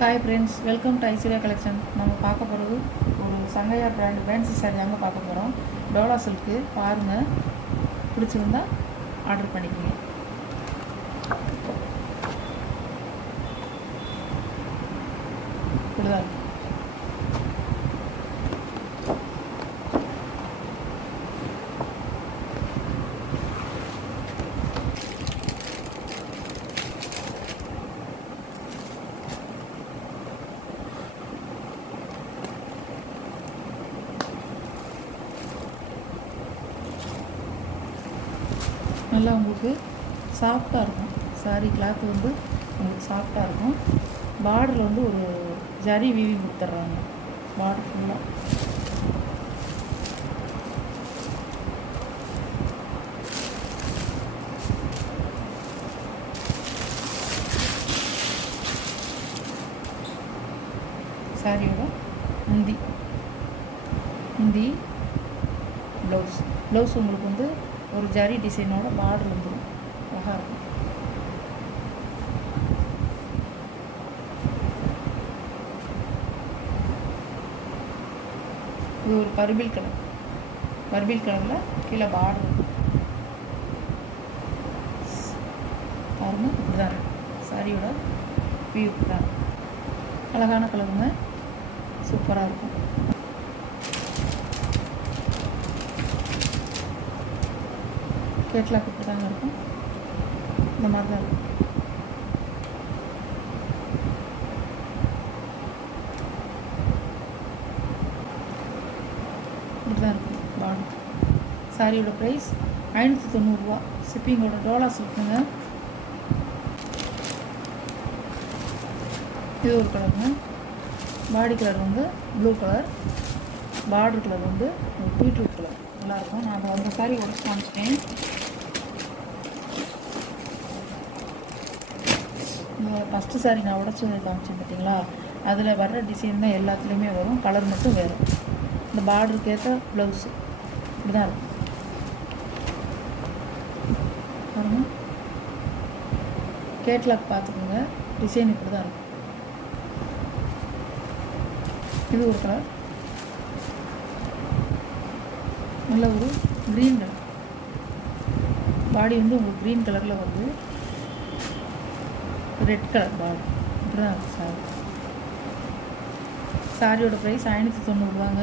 Hi friends, welcome to Aishwarya collection. நம்ம பார்க்க போகிறது ஒரு சங்கையா பிராண்ட் ஃபேன்சி சாரி தாங்க பார்க்க போகிறோம். டோலா சில்க்கு பாருங்கள், பிடிச்சிருந்தா ஆர்டர் பண்ணிக்கோங்க. இப்படிதான் நல்லா உங்களுக்கு சாஃப்டாக இருக்கும். சாரீ கிளாத் வந்து உங்களுக்கு சாஃப்டாக இருக்கும். பார்டரில் வந்து ஒரு ஜரி வீவி கொடுத்துட்றாங்க. பார்டர் ஃபுல்லாக சாரியோட முந்தி ப்ளவுஸ் உங்களுக்கு வந்து ஒரு ஜரி டிசைனோட பார்டர் வந்துடும். அழகாக இருக்கும். இது ஒரு பர்பிள் கலரில் கீழே பார்டர் பாருங்க. இப்படிதான் இருக்கும் சாரியோட வியூ. இப்படிதான் அழகான கலருங்க, சூப்பராக இருக்கும். கேட்லாக் இப்படி தாங்க இருக்கும். இந்த மாதிரி தான் இருக்கும். இப்படி தான் இருக்கும் பார்டர். சாரியோட ப்ரைஸ் 590 ரூபா. ஷிப்பிங்கோட டோலா சில்க்குங்க. இது ஒரு கலருங்க. பாடி கலர் வந்து ப்ளூ கலர், பார்டர் கலர் வந்து பீட்ரூட் கலர். நல்லாயிருக்கும். நான் அந்த சாரி உடச்சு காமிச்சிட்டேன். ஃபஸ்ட்டு சாரி நான் உடச்சி காமிச்சேன் பார்த்தீங்களா, அதில் வர்ற டிசைன் தான் எல்லாத்துலேயுமே வரும். கலர் மட்டும் வேறு. இந்த பார்டருக்கு ஏற்ற ப்ளவுஸு இப்படி தான் இருக்கும் பாருங்க. கேட்லாக் பார்த்துக்கோங்க. டிசைன் இப்படி தான் இருக்கும். இது ஒரு கலர், நல்ல ஒரு க்ரீன் கலர். பாடி வந்து உங்களுக்கு க்ரீன் கலரில் வந்து ரெட் கலர் பார்டர். இப்படி தான் இருக்கும் சாரி. சாரியோட ப்ரைஸ் 590 ரூபாங்க.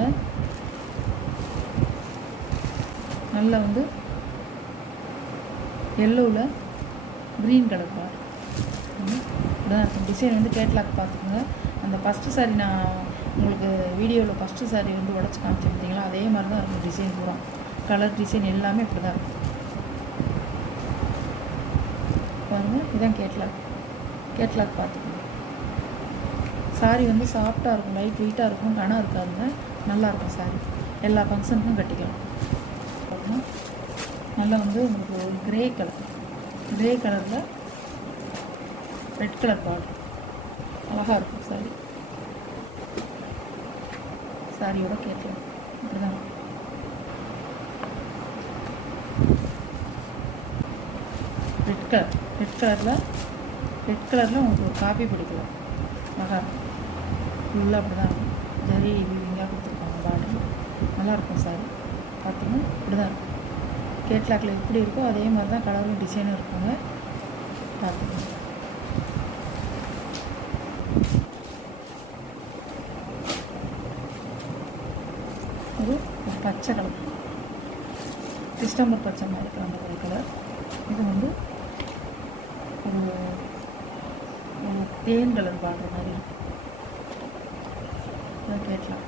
நல்லா வந்து எல்லோவில் க்ரீன் கலர் பார்டர். இப்படி தான் இருக்கும். டிசைன் வந்து கேட்லாக் பார்த்துக்கோங்க. அந்த ஃபஸ்ட்டு சாரி நான் உங்களுக்கு வீடியோவில் ஃபஸ்ட்டு சாரி வந்து உடச்சி காமிச்சு பார்த்தீங்களா, அதே மாதிரி தான் இருக்கும். டிசைன் பூரா கலர் டிசைன் எல்லாமே இப்படி தான் இருக்கும் பாருங்கள். இதுதான் கேட்லாக் பார்த்துக்கோங்க. சாரி வந்து சாஃப்டாக இருக்கும், லைட் வெயிட்டாக இருக்கும், கனம் இருக்காதுங்க. நல்லாயிருக்கும் சாரி. எல்லா ஃபங்க்ஷனுக்கும் கட்டிக்கலாம். நல்லா வந்து உங்களுக்கு ஒரு கிரே கலரில் ரெட் கலர் பார்டர். அழகாக இருக்கும் சாரி. சாரியோட கேட்கலாம். இப்படி தான் ரெட் கலரில் உங்களுக்கு ஒரு காப்பி பிடிக்கலாம். அழகாக இருக்கும். ஃபுல்லாக அப்படி தான் இருக்கும். ஜரி வீவிங்காக கொடுத்துருப்பாங்க பார்டர். நல்லாயிருக்கும் சாரி. பார்த்துங்க. இப்படி தான் இருக்கும். கேட்லாக்கில் எப்படி இருக்கோ அதே மாதிரி தான் கலரும் டிசைனும் இருக்குங்க. பார்த்துக்கோங்க. ஒரு பச்சை கலர், டிஸ்டம்பர் பச்சை மாதிரி இருக்கிற அந்த கலர். இது வந்து ஒரு தேன் கலர் பார்க்குற மாதிரி இருக்கும். இதை கேட்கலாம்.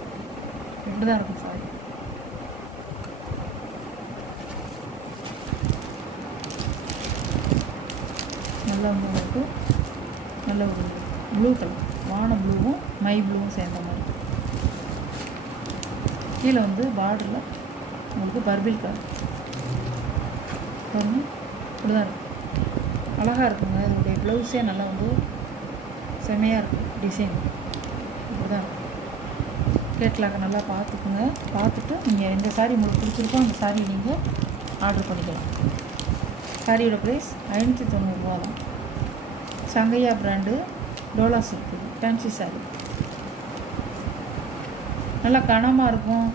இப்படி தான் இருக்கும் சாரி. நல்லா வந்து உங்களுக்கு நல்ல ஒரு ப்ளூ கலர், வான ப்ளூவும் மை ப்ளூவும் சேர்ந்த மாதிரி. கீழே வந்து பார்டரில் உங்களுக்கு பர்பிள் கலர் பாருங்க. இப்படி தான் இருக்கும். அழகாக இருக்குங்க. இதனுடைய ப்ளவுஸே நல்லா வந்து செமையாக இருக்கும். டிசைன் இப்படி தான் இருக்கும். கேட்லாக்க நல்லா பார்த்துக்குங்க. பார்த்துட்டு நீங்கள் எந்த சாரீ உங்களுக்கு பிடிச்சிருக்கோ அந்த சாரீ நீங்கள் ஆர்டர் பண்ணிக்கலாம். சாரியோட ப்ரைஸ் 590 ரூபா தான். சங்கையா பிராண்டு டோலா சில்க் இது ஃபேன்சி சாரீ. நல்லா கனமாக இருக்கும்.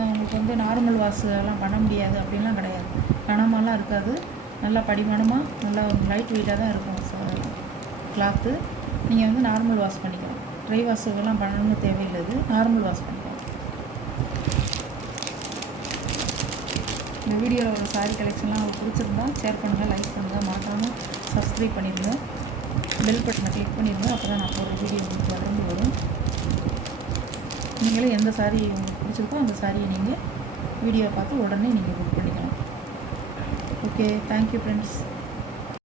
உங்களுக்கு வந்து நார்மல் வாஷ் எல்லாம் பண்ண முடியாது அப்படின்லாம் கிடையாது. கனமாலாம் இருக்காது. நல்லா படிமானமாக நல்லா லைட் வெயிட்டாக தான் இருக்கும் கிளாத்து. நீங்கள் வந்து நார்மல் வாஷ் பண்ணிக்கலாம். ட்ரை வாஷுக்கெல்லாம் பண்ணணும்னு தேவையில்லை. இது நார்மல் வாஷ் பண்ணிக்கலாம். இந்த வீடியோவில் ஒரு சாரீ கலெக்ஷன்லாம் உங்களுக்கு பிடிச்சிருந்தா ஷேர் பண்ணுங்கள், லைக் பண்ணுங்கள், மறக்காமல் சப்ஸ்கிரைப் பண்ணிடுங்க, பெல் பட்டனை கிளிக் பண்ணிடுங்க. அப்போ தான் நான் போகிற வீடியோ உங்களுக்கு தொடர்ந்து வரும். நீங்களே எந்த சாரீ உங்களுக்கு பிடிச்சிருக்கோ அந்த சாரியை நீங்கள் வீடியோ பார்த்து உடனே நீங்கள் புக் பண்ணிக்கலாம். Okay, thank you friends.